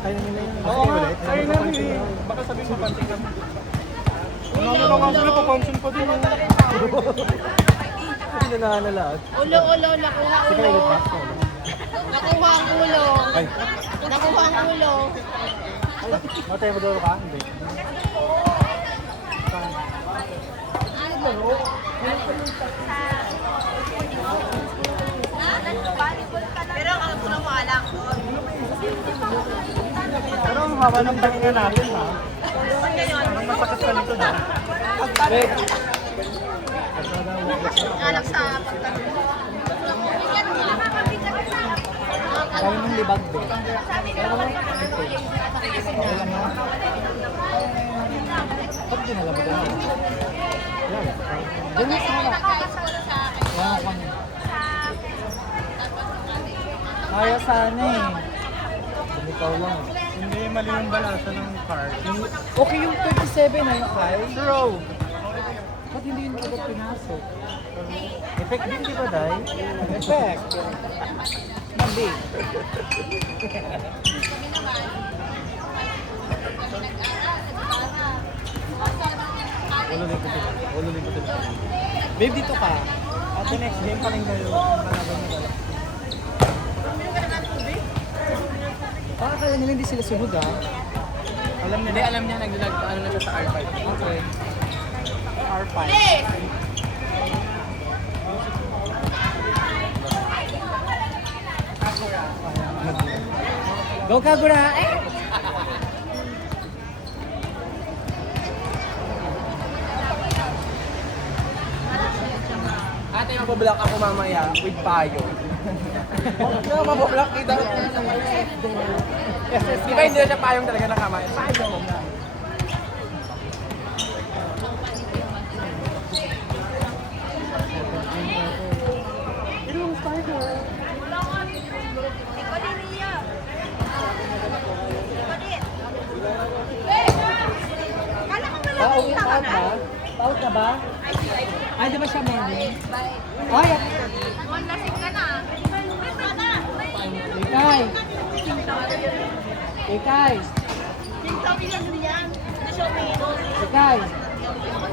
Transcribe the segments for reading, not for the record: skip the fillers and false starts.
Kaya nila yun. Oo nga, kaya na rin eh. Baka sabihin mo pansin ka. Ano nga sila, papansin pa din eh. Hindi na lahat. Ulo, nakuha Sige, ulo. pass ko. Nakuha ang ulo. Ay, Nakuha ang ulo. matay mo daw ka? Hindi. Pero ang ako na alak doon. Pero ang haba ng pahinga natin ha. Parang masakit sa likod ha. Wait. Alak sa pagtanong. Kaya mong libag doon. Ba't dinalabog na? Yan. Diyan na sa harap. Yan ako niya. Kaya sana eh. Ikaw lang. Hindi mali yung balasa ng card. Okay yung 37 na yung kay? True. Ba't hindi yun agad pinasok? Effect din di ba, Day? Effect. Mali. Ulo ko sila. Babe, dito ka. At the next game pa rin kayo. Kalaban mo lang. Baka kaya nila hindi sila sunod ah. Hindi, alam niya ano na siya sa R5. Okay. R5. Go Kagura! Ate, mabablock ako mamaya with payo. Kaya mabablock kita. Di ba hindi na siya payong talaga na kamay? Payo. Out ba? Out na ba? Ay, di ba siya morning? Ay! Lasing ka na. Ikay! Ikay! Sabi lang niyan. Hindi siya umiinom. Ikay!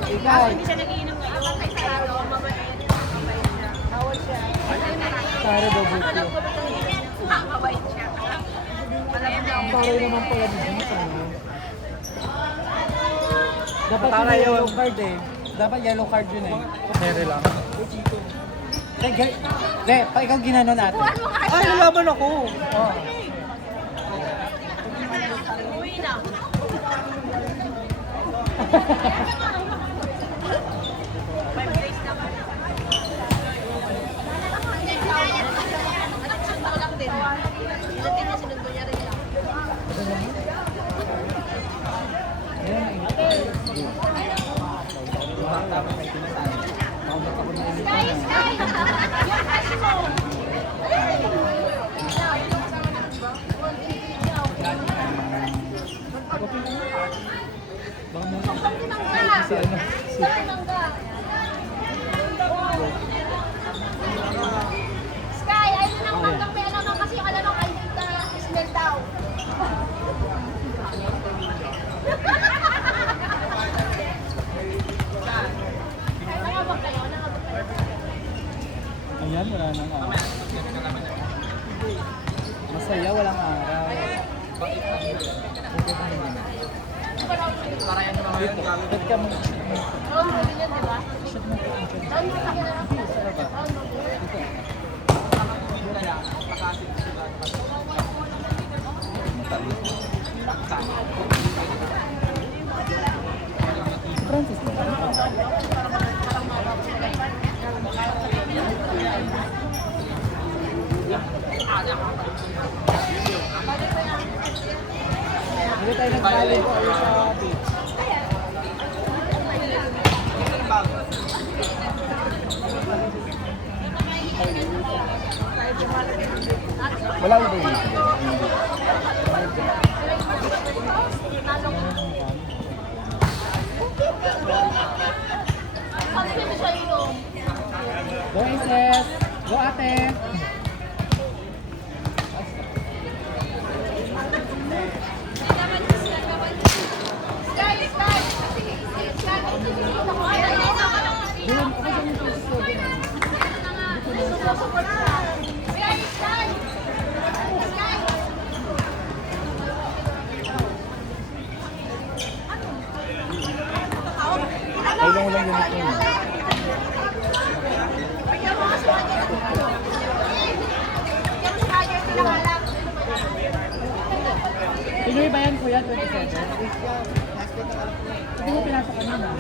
Ikay! Hindi siya nagiinom ng amatay sa araw. Mabait. Mabait siya. Bawal siya. Tara daw buti. Mabait siya. Alam mo na. Tara naman pala dito. Dapat Tara yun yun. yellow card eh. Dapat yellow card yun eh. Mere lang. De, pa ikaw ginano natin. Buwan mo nga Ay, siya. nalaban ako. Oh. Uwi na. Five days na. Anak, sunod ko lang din. Ilatin niya, sinundo niya rin lang. Si ano? Sky, ayun na hanggang may alam kasi yung alam ng ID na smell daw. Nakabag kayo? Nakabag kayo? Ayan, wala nang araw. Masaya, walang araw. Ba't ka mo? Oo, hindi yan, di ba? Doon mo sa kanya. Francis ba? Hindi tayo nag-volley ko sa beach. Wala ko ba dito? Go, Isis! Go, ate! ganito na. Pinoy ba yan kuya? 27? Hindi mo pinasok kanina.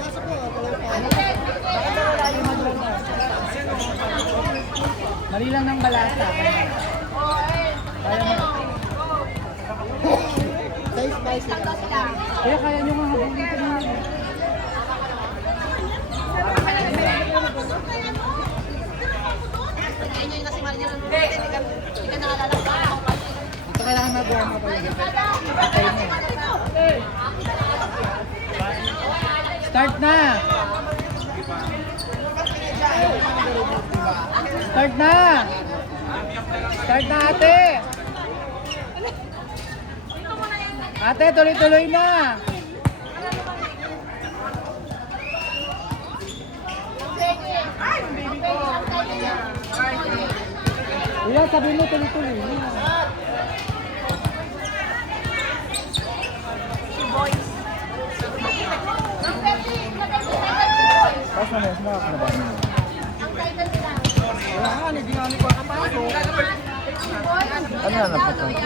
Mali lang ng balasa. Kaya mo. Kaya kaya nyo nga habulin kanina. Ito kailangan magawa mo pa yun. Start na! Start na! Start na ate! Ate, tuloy-tuloy na! Wala, sabi mo tuloy-tuloy na. Tapos na mas mga na ba? Wala nga, hindi nga ni ko kapasok. Ano na napatang?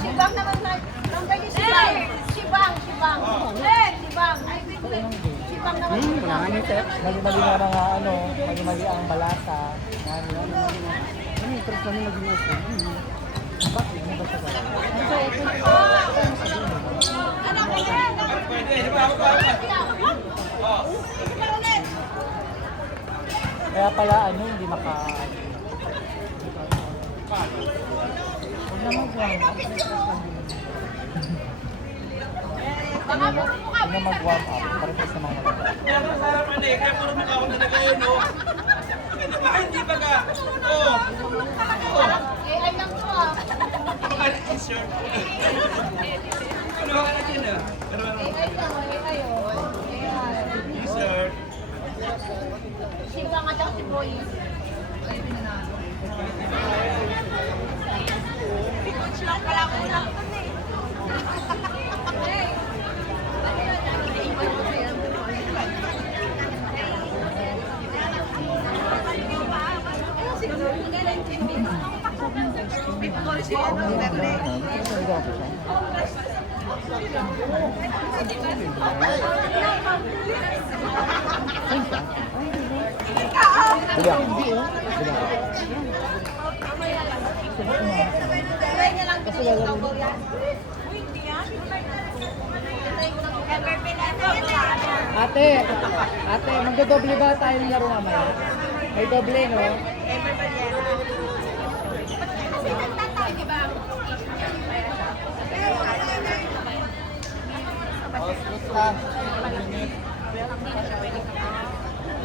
Sibang naman na. Number ni Sibang. Sibang. Sibang naman. Wala nga ni Tep. Mali-mali nga mga ano, mali-mali ang balasa. Ano yung trust namin naging uso? Bakit? Ano ba sa kaya pala ano, hindi maka... Huwag naman po ang... Huwag na mag-warm up. Parang sa mga wala. Kaya puro makawag na kayo, no? Hindi ba ka? Oo. AI lang to ah. T-shirt. Ano ka na dyan ah? AI lang, AI oh. AI. T-shirt. Sibang at si Boy. Ate, magdodoble ba tayo ng laro mamaya? May doble, no?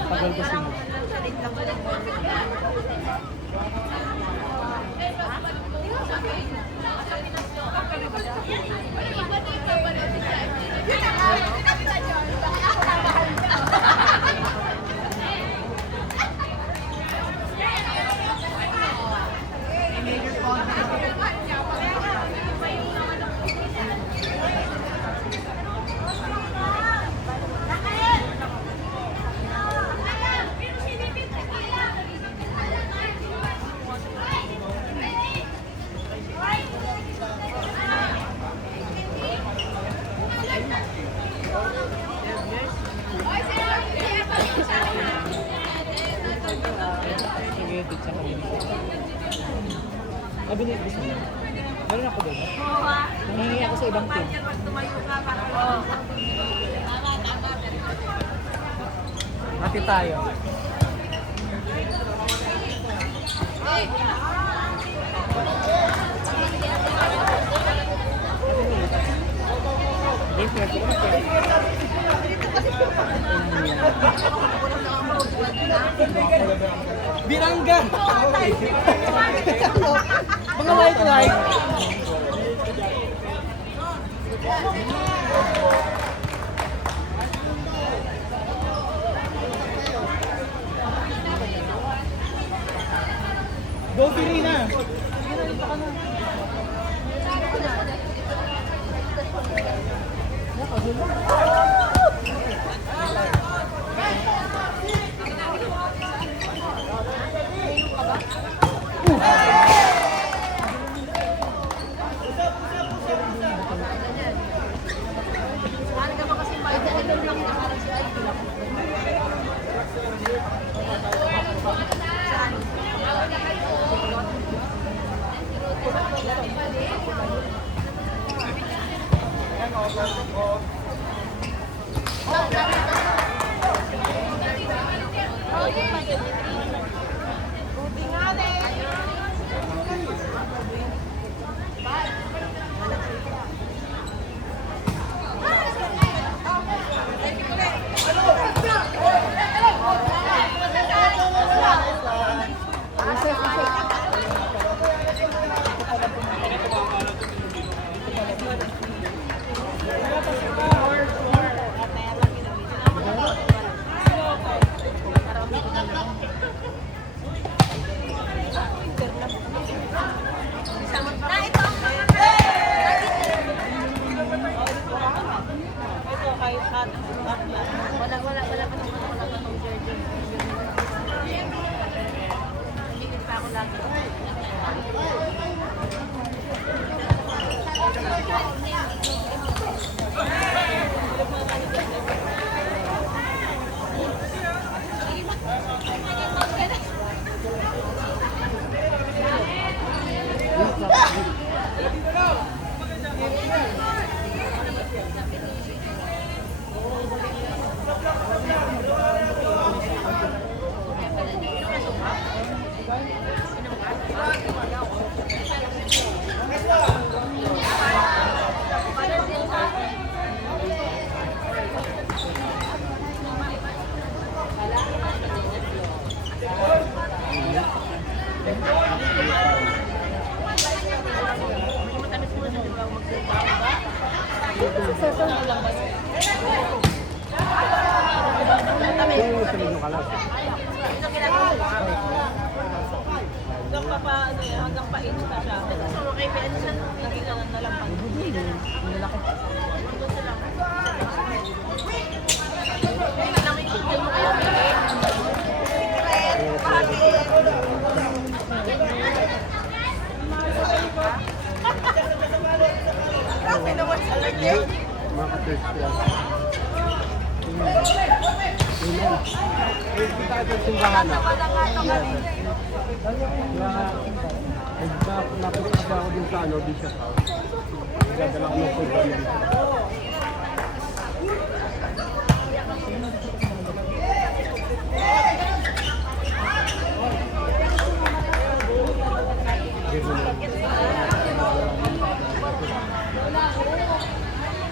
Tagal kasi mo. Sige, pizza kami. Mabili gusto mo? Meron ako doon. Nangingi ako sa ibang team. Mati tayo. Birangga! Mga light. Go, Pirina! Ano ka ba kasi pag-ilan lang na parang si Ivy. Buti nga din. Wala pa tong Jordan. Hindi pa ako lagi. Hanggang pa-insta siya. So, okay, pwede siya lagi ka lang nalampag. Napunta ako din sa Bishop House. Dadala ko ng food dito.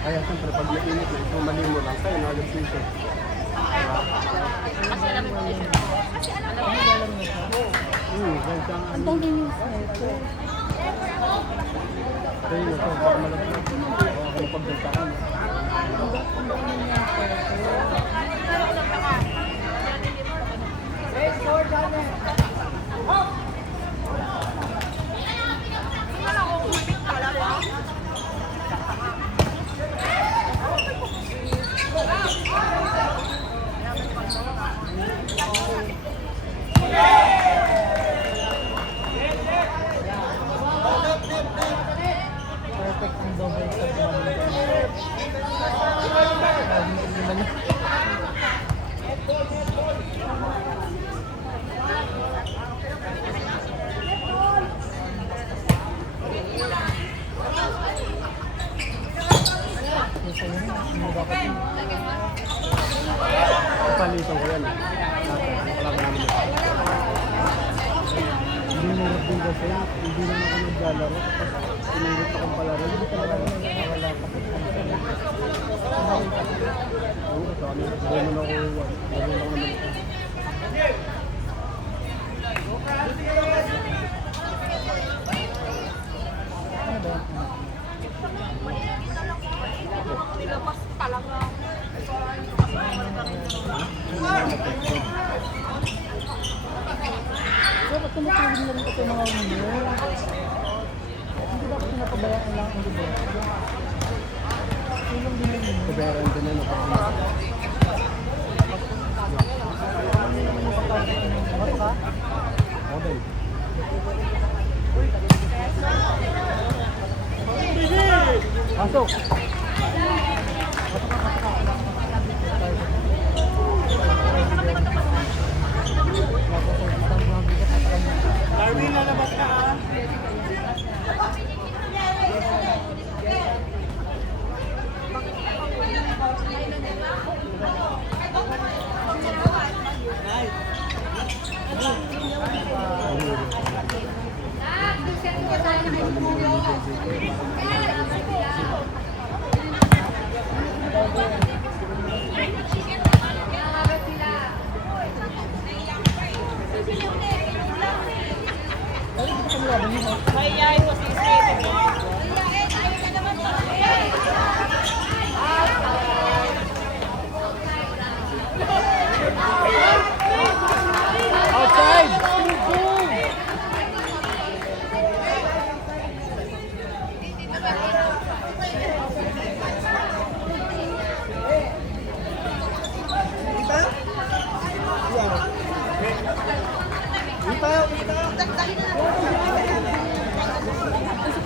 Kaya siyempre pag mainit na ito, mali mo lang sa'yo, alas 5. Kasi alam mo siya. Ang dami yung sniper. Kaya yun, ito, baka malaglag. Baka mapagdagtakan. Perfect ang double sa Palitan ko yan. Hindi mo rin din kasi, hindi naman ako naglalaro. Tapos pinilit akong palaro. Hindi talaga naman nakawala kasi sa Oo, ito ano. Gano'n ako. Gano'n ako naman. ano ba? Nilabas talaga. Dapat tumatawid na rin kasi mga winner. Hindi dapat pinapabayaan lang ang libro. Kuberan din ano. Model. Pasok! Darwin, lalabas ka ah!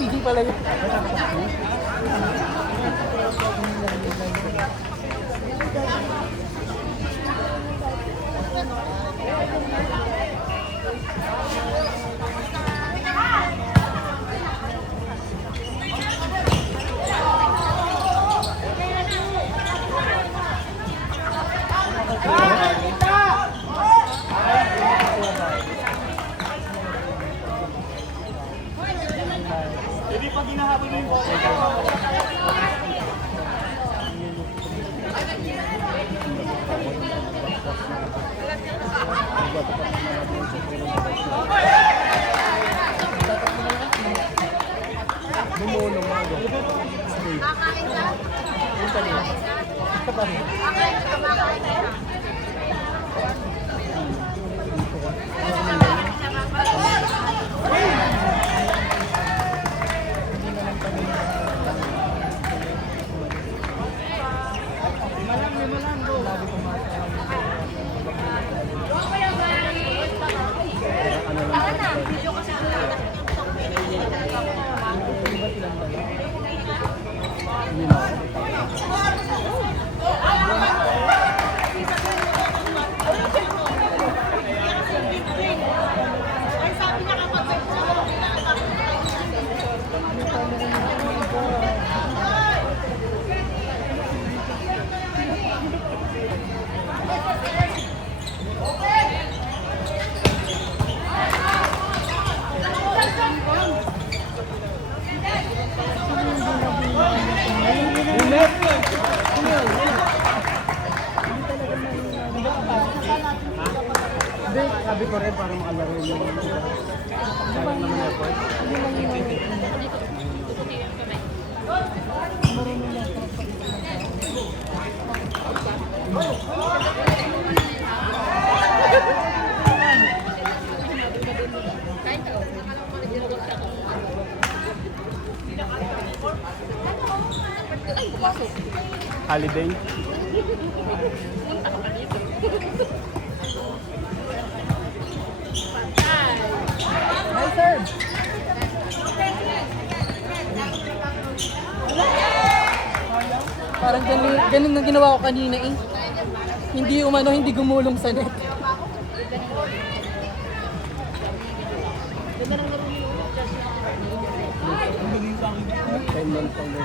Hindi pala yun. Hindi pag hinahabol mo yung bote. Bumulong mga doon. Kakain ka? Kakain ka, makain ka. Hindi, sabi ko rin para makalaro yung sayang naman effort. Holiday. Hi, sir! Parang ganun ang ginawa ko kanina eh. Hindi umano, hindi gumulong sa net. Ten months old.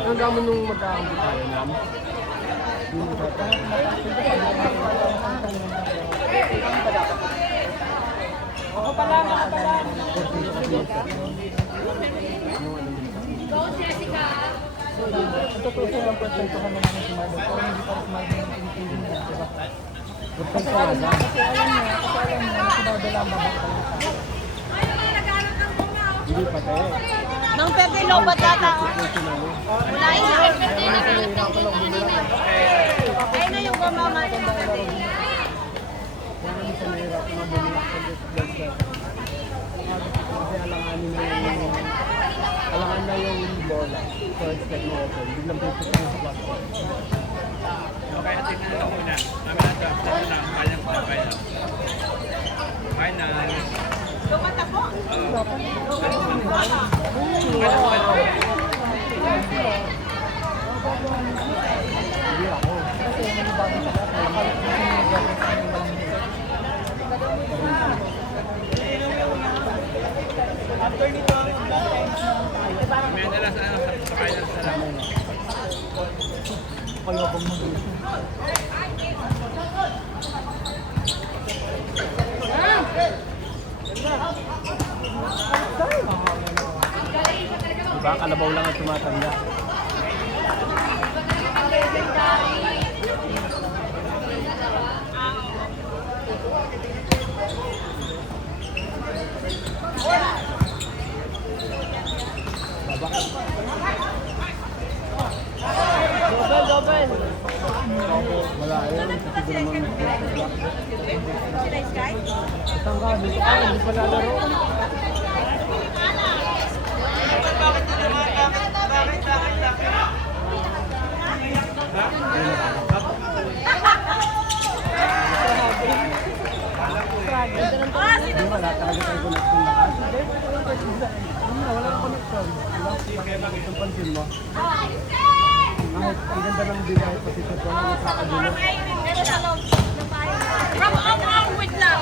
Ang dami nung magkakampi tayo nam. Ako pala. Go, Jessica! Tutuso lang porsyento ka naman ng sumado. Pero hindi para sumado ng tinitingin niya, diba? Kasi alam niya, sumado lang babak pa lang siya. Hindi pa tayo. Nang Pepe Lobat data. Unahin na. Ayun na yung gumama. Yan ang isa nahirap na bumulak sa vlog. Kasi alanganin na yung storage like mo open. Biglang pipit mo sa plastic. Okay, tingnan lang muna. Sabi na ito, ito na, kanyang kaya. Final. Lumata po. Hindi ako. Kasi yung mga bagong sa lahat, nakalit na yung mga bagong sa amin walang music. May nila sa final sa lang. Kaya akong mag-isip. Diba? Kalabaw lang ang tumatanda. Wala yun. Kasi naman Sila Sky? isang ka, dito ka, hindi pa lalaro. Hindi wala talaga tayo connection na kasi. Hindi na, wala nang connection. Itong pansin mo. Kahit ang ganda ng bigay pati sa tuwa ng kakagulo. Meron sa loob ng bahay. Wait lang.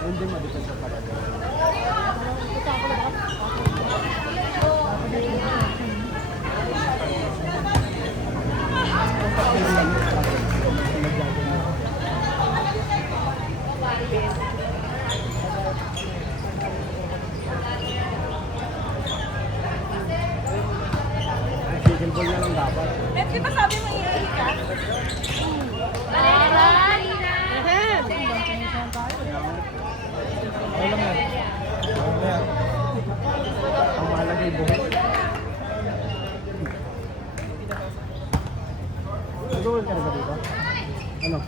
Hindi madipend sa talaga. Single ball na lang dapat. Di ba sabi mo iihi ka? Wala lang yan. Wala yan. Ang mahalaga yung buhok. Nag-uwi ka na ba dito? Ano?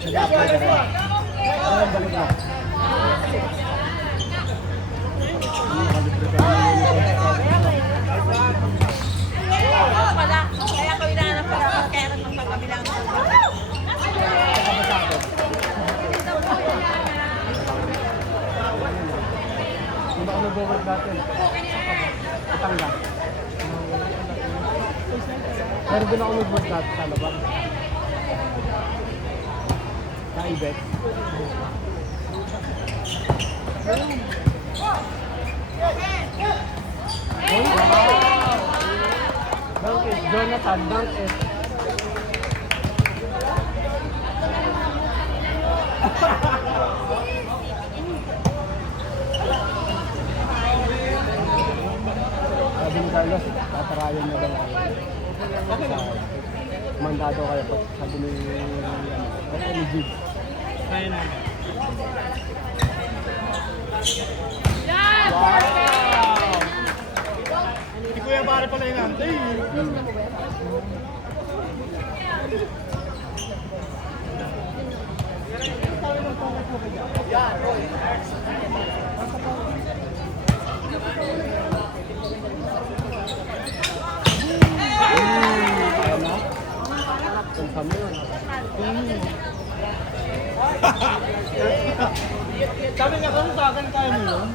Nag-apply ka na? Ano balik mo? Nakalibre ka na Oo pala. Kaya ko hinahanap pala ako kaya nang pagkabilang ko. Kung baka nag-work dati. Katangga. Pero doon ako nag-work dati sa labang. Sa Ibex. Oh, wow! Dunk it, Jonathan, dunk it. Sabi ni Carlos, tatarayan na daw kayo. Mandado kayo po. Sabi ni Jig. Kaya namin. Wow! Si Kuya Pare pala yung antay. Kaya na? Kung kami yun. Sabi niya kasi sa akin, kaya mo yun.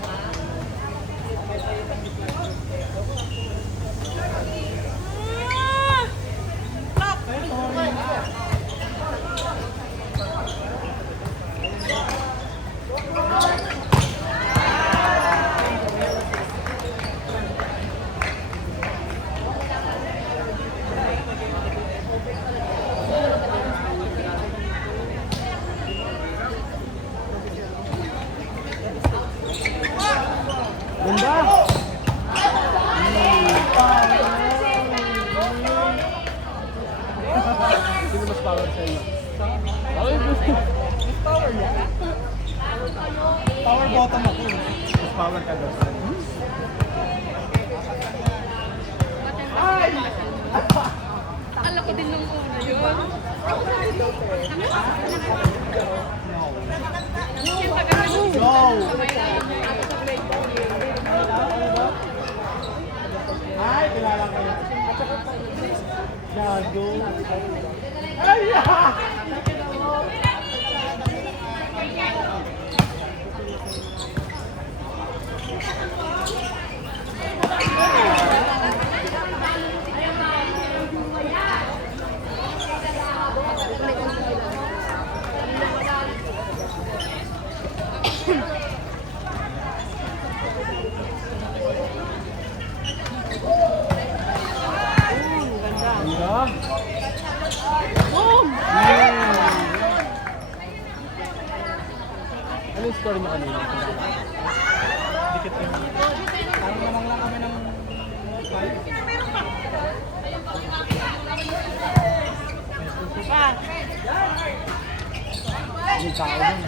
Ganda! Sino mas power sa inyo? Power niya. Power bottom ako. Mas power ka doon. Akala ko din nung una yun. Gago. Ay! Ganda. Boom! Ano yung score mo kanina? Dikit yun. Parang lamang lang kami ng 5. Yung tao dun.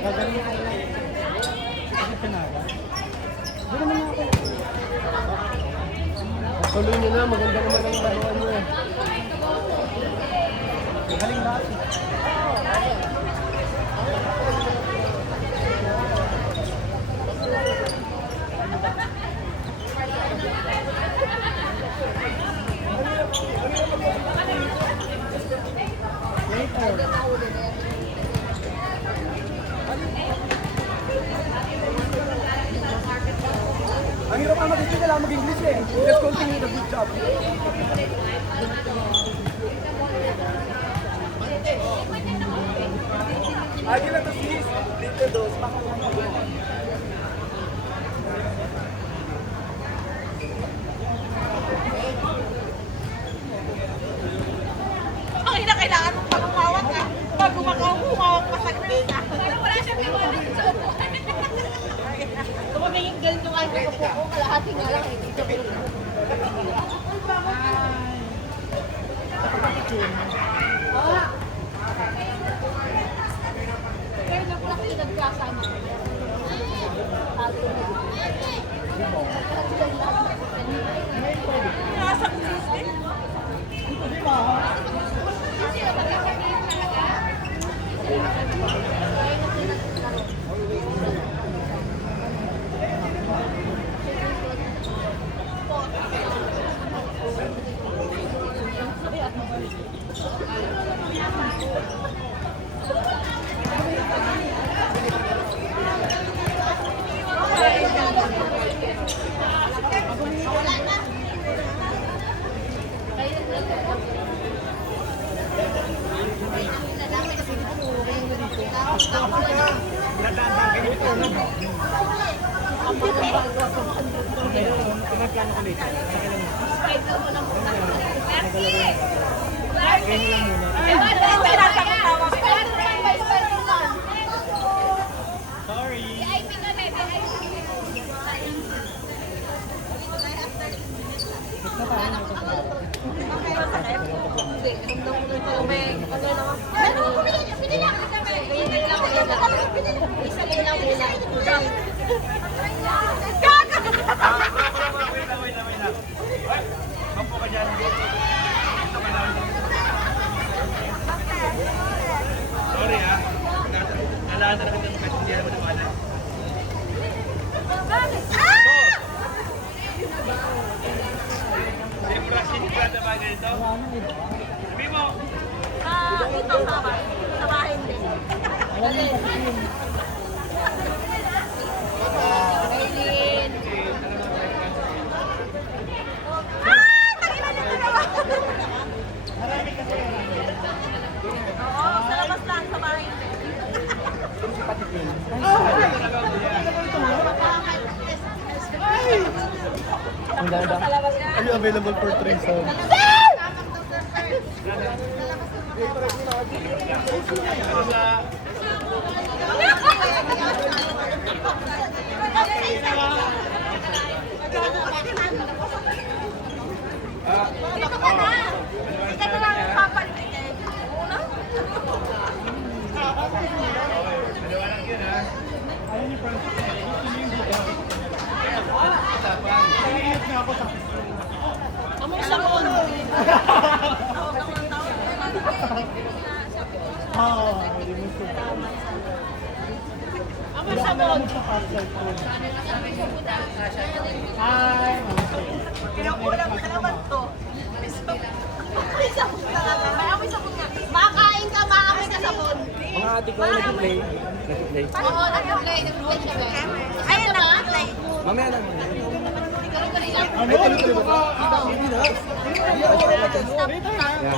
Gagaling ka lang. Dikit ka na. Di naman ako. Tuloy nyo na, maganda naman ang laruan nyo eh. Galing lahat. Ang hirap ang mag-English, kailangan mag-English eh. Let's continue the good job. Lagi na to sis, dito dos, Ang ina, kailangan mong pagumawak ka. Pag humawak pa sa grade. Wala siyang gawa sa upuan. Tumamingin ganito nga yung upo ko. Kalahati nga lang. Dito ko. Pero na pala kayo nagkasama. Nasa kusisi. Sorry ah. Nalala na kita kasi hindi naman naman. May practice ba na ba ganito? Sabi mo. Ito sa bahay din. Kailin. Oo, sa labas lang, sa bahay din. Ang ganda. Are you available for threesome? Dito ka na. Hindi ka na lang papalit. Una? Maliwanag yun ah. Amoy sabon. Amoy sabon. Pinaulam ka naman to. Amoy sabon talaga. May amoy sabon nga. Makain ka, maamoy ka sabon. Mga ate ko nag-play. Nag-play. Oo, nag-play siya ba? Ayun na. Mamaya lang. Ganun ka rin lang. Ano? Ano?